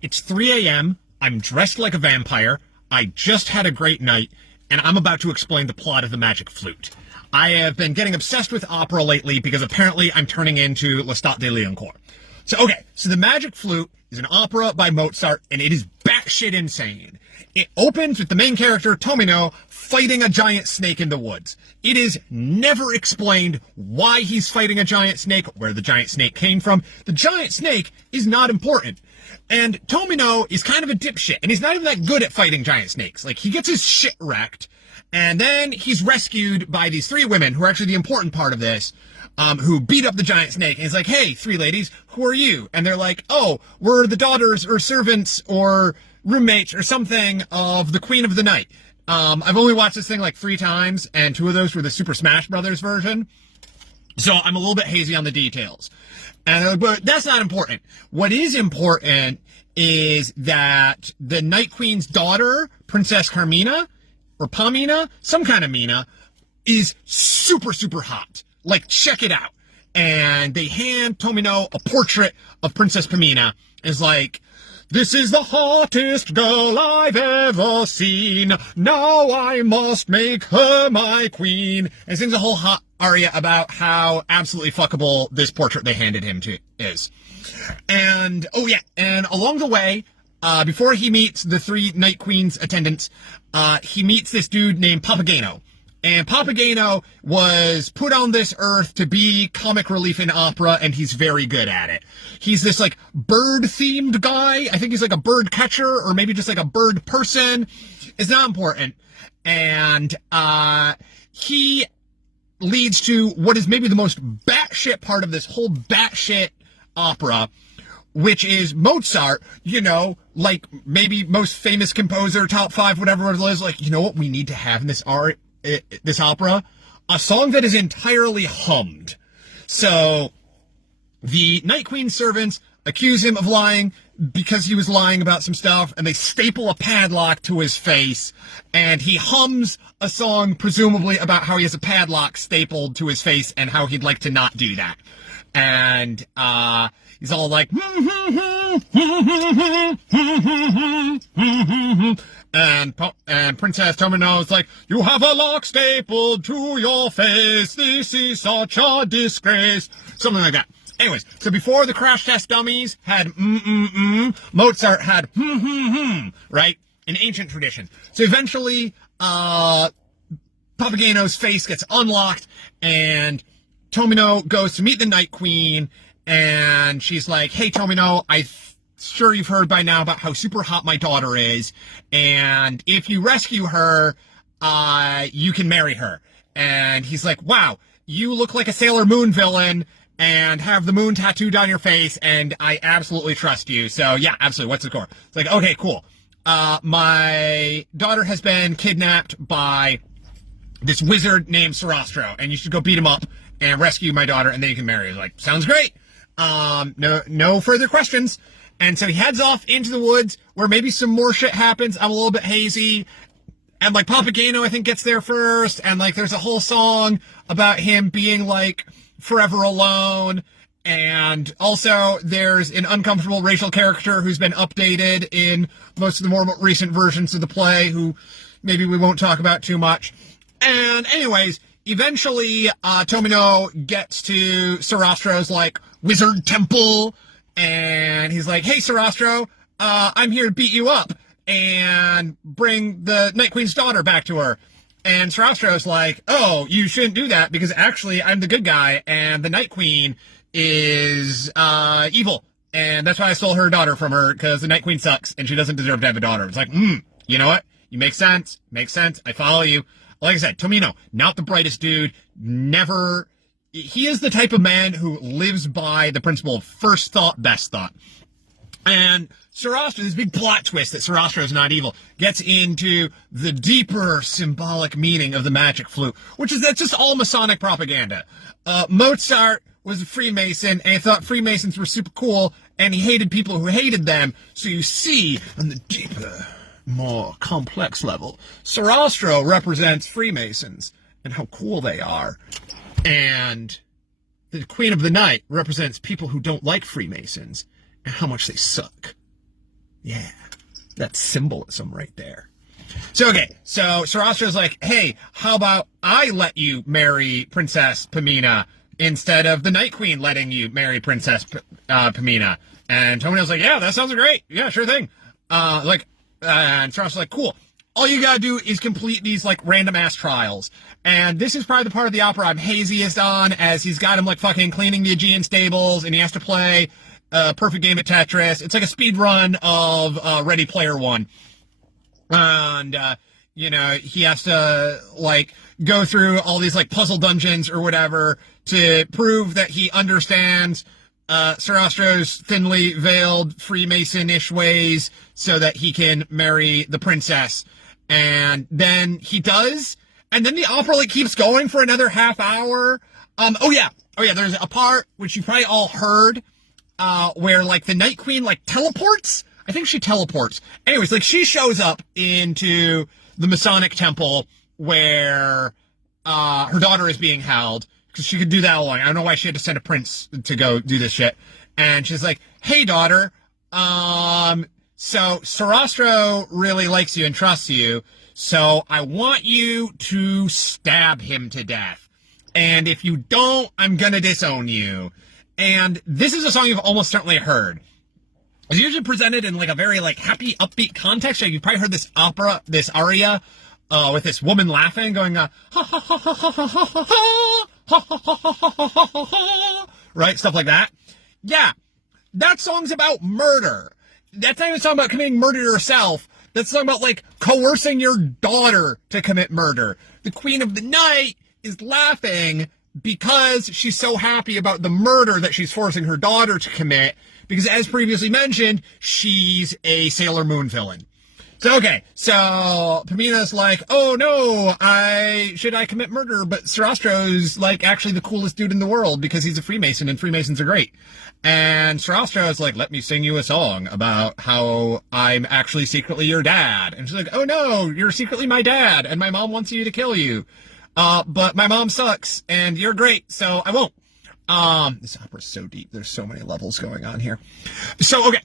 It's 3 a.m., I'm dressed like a vampire, I just had a great night, and I'm about to explain the plot of the Magic Flute. I have been getting obsessed with opera lately because apparently I'm turning into Lestat de Liancourt. So the Magic Flute is an opera by Mozart, and it is batshit insane. It opens with the main character, Tomino, fighting a giant snake in the woods. It is never explained why he's fighting a giant snake, where the giant snake came from. The giant snake is not important. And Tomino is kind of a dipshit, and he's not even that good at fighting giant snakes. Like, he gets his shit wrecked, and then he's rescued by these three women, who are actually the important part of this, who beat up the giant snake. And he's like, hey, three ladies, who are you? And they're like, oh, we're the daughters or servants or roommates or something of the Queen of the Night. I've only watched this thing like 3 times, and 2 of those were the Super Smash Brothers version. So I'm a little bit hazy on the details. But that's not important. What is important is that the Night Queen's daughter, Princess Carmina, or Pamina, some kind of Mina, is super, super hot. Like, check it out. And they hand Tomino a portrait of Princess Pamina. It's like, this is the hottest girl I've ever seen. Now I must make her my queen. And sings a whole hot aria about how absolutely fuckable this portrait they handed him to is. And, oh yeah, and along the way, before he meets the 3 Night Queen's attendants, he meets this dude named Papageno. And Papageno was put on this earth to be comic relief in opera, and he's very good at it. He's this, like, bird-themed guy. I think he's like a bird catcher, or maybe just like a bird person. It's not important. And he leads to what is maybe the most batshit part of this whole batshit opera, which is Mozart, you know, like, maybe most famous composer, top 5, whatever it is, like, you know what we need to have in this opera? A song that is entirely hummed. So, the Night Queen's servants accuse him of lying because he was lying about some stuff, and they staple a padlock to his face, and he hums a song, presumably about how he has a padlock stapled to his face and how he'd like to not do that. And, he's all like, and Princess Tomino is like, you have a lock stapled to your face. This is such a disgrace. Something like that. Anyways, so before the crash test dummies had Mozart had right? In ancient tradition. So eventually, Papageno's face gets unlocked, and Tomino goes to meet the Night Queen, and she's like, hey, Tomino, I'm sure you've heard by now about how super hot my daughter is, and if you rescue her, you can marry her. And he's like, wow, you look like a Sailor Moon villain, and have the moon tattooed on your face, and I absolutely trust you. So, yeah, absolutely. What's the score? It's like, okay, cool. My daughter has been kidnapped by this wizard named Sarastro, and you should go beat him up and rescue my daughter, and then you can marry her. Like, sounds great. No further questions. And so he heads off into the woods, where maybe some more shit happens. I'm a little bit hazy. And, like, Papageno, I think, gets there first, and, like, there's a whole song about him being, like, forever alone, and also there's an uncomfortable racial character who's been updated in most of the more recent versions of the play, who maybe we won't talk about too much. And anyways, eventually, Tomino gets to Sarastro's, like, wizard temple, and he's like, hey, Sarastro, I'm here to beat you up and bring the Night Queen's daughter back to her. And Sarastro's like, oh, you shouldn't do that, because actually I'm the good guy, and the Night Queen is evil. And that's why I stole her daughter from her, because the Night Queen sucks, and she doesn't deserve to have a daughter. It's like, you know what? You make sense. Makes sense. I follow you. Like I said, Tomino, not the brightest dude. Never. He is the type of man who lives by the principle of first thought, best thought. And Sarastro, this big plot twist that Sarastro is not evil, gets into the deeper symbolic meaning of the Magic Flute, that's just all Masonic propaganda. Mozart was a Freemason, and he thought Freemasons were super cool, and he hated people who hated them. So you see, on the deeper, more complex level, Sarastro represents Freemasons and how cool they are. And the Queen of the Night represents people who don't like Freemasons and how much they suck. Yeah, that's symbolism right there. So, okay, so Sarastro's like, hey, how about I let you marry Princess Pamina instead of the Night Queen letting you marry Princess Pamina? And Tomino's like, yeah, that sounds great. Yeah, sure thing. And Sarastro's like, cool. All you gotta do is complete these, like, random-ass trials. And this is probably the part of the opera I'm haziest on, as he's got him, like, fucking cleaning the Aegean stables, and he has to play a perfect game at Tetris. It's like a speed run of Ready Player One. And, he has to, like, go through all these, like, puzzle dungeons or whatever to prove that he understands Sarastro's thinly veiled Freemason-ish ways so that he can marry the princess. And then he does, and then the opera, like, keeps going for another half hour. Oh yeah, there's a part, which you probably all heard, where, like, the Night Queen, like, teleports? I think she teleports. Anyways, like, she shows up into the Masonic temple where her daughter is being held, because she could do that all along. I don't know why she had to send a prince to go do this shit. And she's like, hey, daughter, so Sarastro really likes you and trusts you, so I want you to stab him to death. And if you don't, I'm gonna disown you. And this is a song you've almost certainly heard. It's usually presented in, like, a very, like, happy, upbeat context. Like, you've probably heard this opera, this aria, with this woman laughing, going, ha ha ha ha ha ha ha ha ha ha ha ha ha, right? Stuff like that. Yeah. That song's about murder. That's not even a song about committing murder yourself. That's a song about, like, coercing your daughter to commit murder. The Queen of the Night is laughing because she's so happy about the murder that she's forcing her daughter to commit, because, as previously mentioned, she's a Sailor Moon villain. So, okay, so Pamina's like, oh no, should I commit murder? But Sarastro's, like, actually the coolest dude in the world because he's a Freemason and Freemasons are great. And Sarastro's like, let me sing you a song about how I'm actually secretly your dad. And she's like, oh no, you're secretly my dad and my mom wants you to kill you. But my mom sucks and you're great, so I won't. This opera's so deep. There's so many levels going on here. So, okay.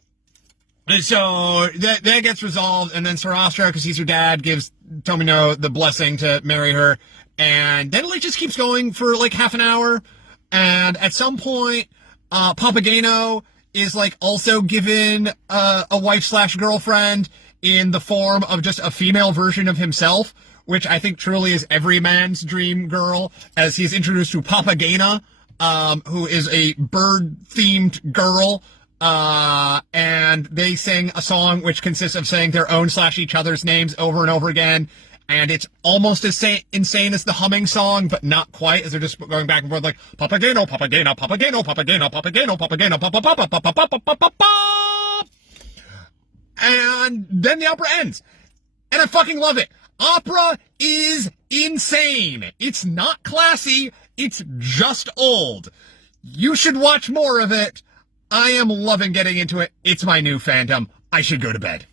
So that gets resolved, and then Sarastro, because he's her dad, gives Tomino the blessing to marry her, and then it, like, just keeps going for, like, half an hour, and at some point, Papageno is, like, also given a wife/girlfriend in the form of just a female version of himself, which I think truly is every man's dream girl, as he's introduced to Papagena, who is a bird-themed girl. And they sing a song which consists of saying their own/each other's names over and over again. And it's almost as insane as the humming song, but not quite, as they're just going back and forth like, Papageno, Papagena, Papageno, Papageno, Papageno, Papageno, Papageno, and then the opera ends. And I fucking love it. Opera is insane. It's not classy. It's just old. You should watch more of it. I am loving getting into it. It's my new fandom. I should go to bed.